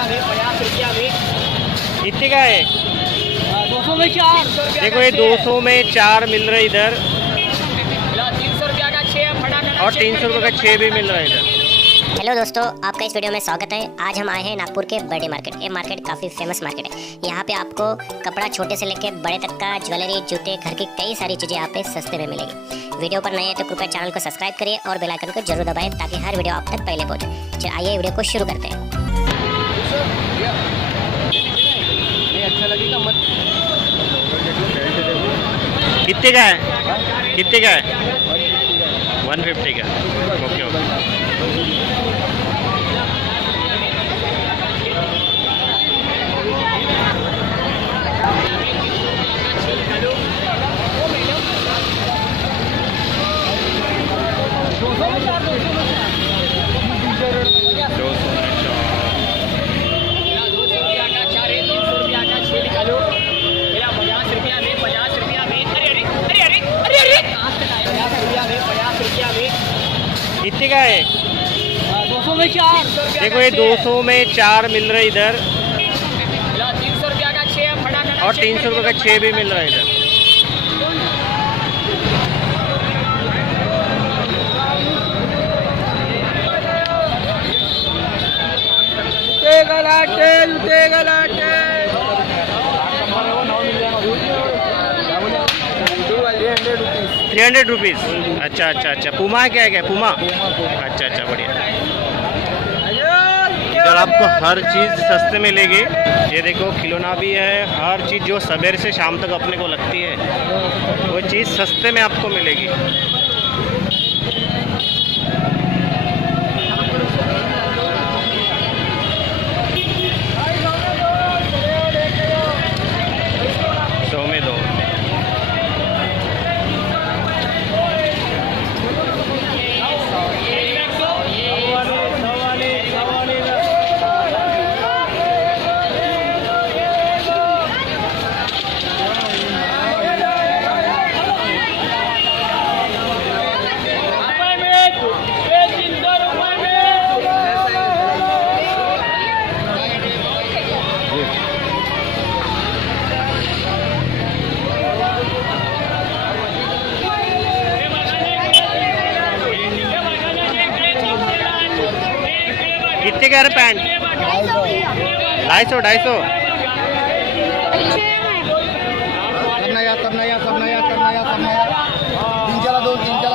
रुपया में, 50 रुपया में। कितने का है? 200 में 4। देखो ये 200 में 4 मिल रहे इधर, 300 रुपया का 6 और 300 रुपये का 6 भी मिल रहा है इधर। हेलो दोस्तों, आपका इस वीडियो में स्वागत है। आज हम आए हैं नागपुर के बर्थडे मार्केट। ये मार्केट काफ़ी फेमस मार्केट है। यहाँ पे आपको कपड़ा छोटे से लेके बड़े तक का, ज्वेलरी, जूते, घर की कई सारी चीज़ें यहाँ पे सस्ते में मिलेगी। वीडियो पर नए हैं तो कृपया चैनल को सब्सक्राइब करिए और बेल आइकन को जरूर दबाएं ताकि हर वीडियो आप तक पहले पहुँचे। चलिए आइए वीडियो को शुरू करते हैं। अच्छा लगेगा मत। कितने का है? कितने का है? 150 का। Okay okay. कितने का है? 200 में 4। देखो ये 200 में 4 मिल रहे इधर, 300 रुपया का 6 और 300 रुपये का 6 भी मिल रहा है इधर। जूते गलाटे 300 रुपीज़। अच्छा अच्छा अच्छा। पुमा क्या है? क्या पुमा? अच्छा अच्छा, बढ़िया। इधर आपको हर चीज़ सस्ते मिलेगी। ये देखो खिलौना भी है, हर चीज़ जो सवेरे से शाम तक अपने को लगती है वो चीज़ सस्ते में आपको मिलेगी। कितने का है पैंट? 250 250। तब नया 3 चला दो।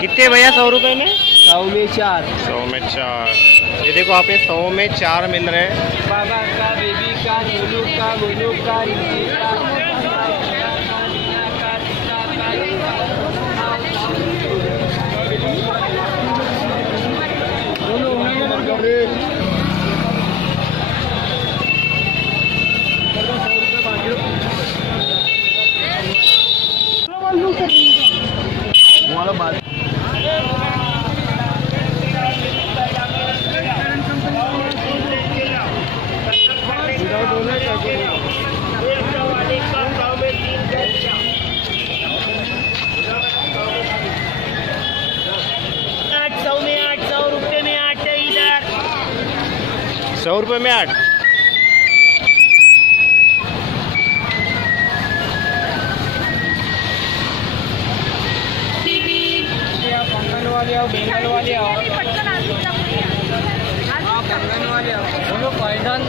कितने भैया? 100 रुपये में? 100 में 4। 100 में 4। ये देखो आप, ये 100 में 4 मिल रहे हैं। बाबा का, बेबी का, गोलू का, रिंकी का, ₹100 में 8। बेंगल वाले आओ, बोलो पायदान,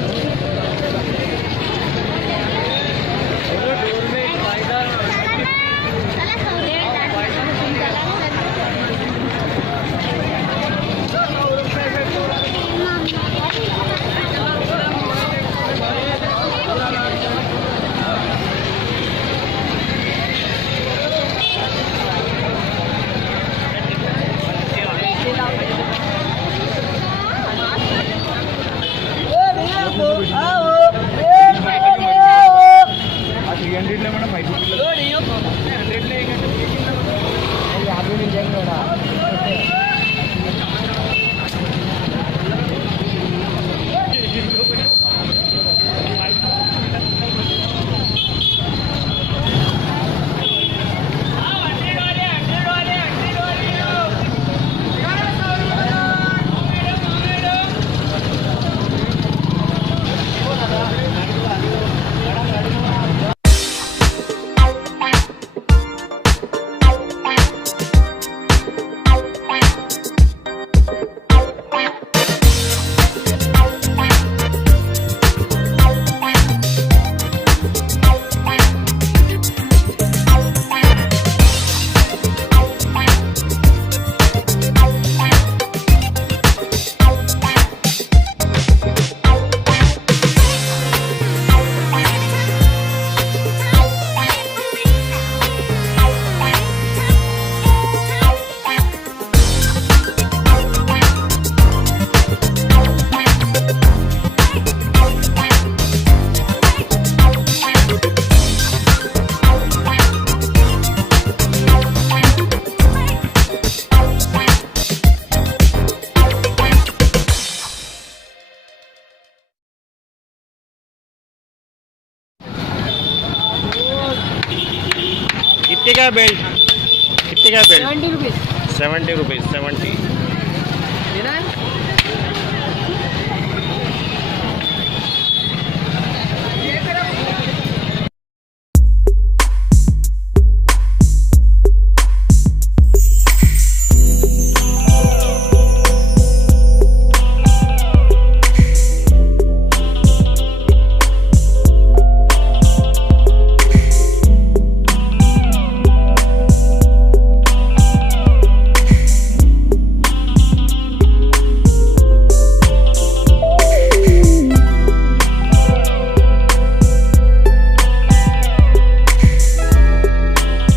कितने का बेल्ट? कितने का बेल्ट? 70 rupees 70 rupees 70। लेना है